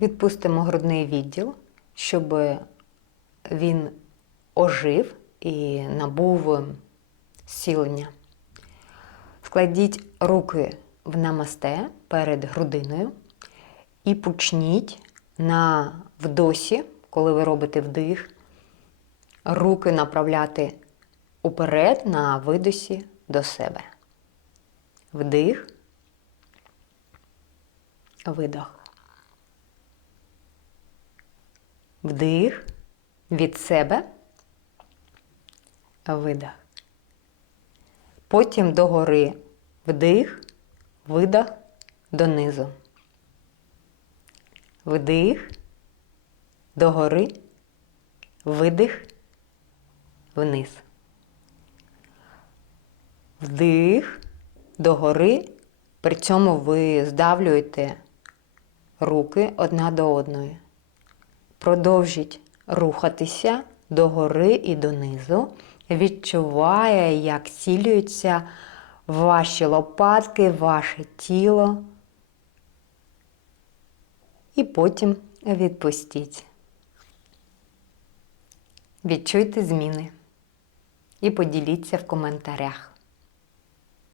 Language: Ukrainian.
Відпустимо грудний відділ, щоб він ожив і набув зцілення. Складіть руки в намасте перед грудиною і почніть на вдосі, коли ви робите вдих, руки направляти уперед на видосі до себе. Вдих, видох. Вдих від себе, видох. Потім догори вдих, видох донизу. Вдих, догори, видих, вниз. Вдих, догори. При цьому ви здавлюєте руки одна до одної. Продовжіть рухатися догори і донизу. Відчуває, як цілюються ваші лопатки, ваше тіло. І потім відпустіть. Відчуйте зміни і поділіться в коментарях.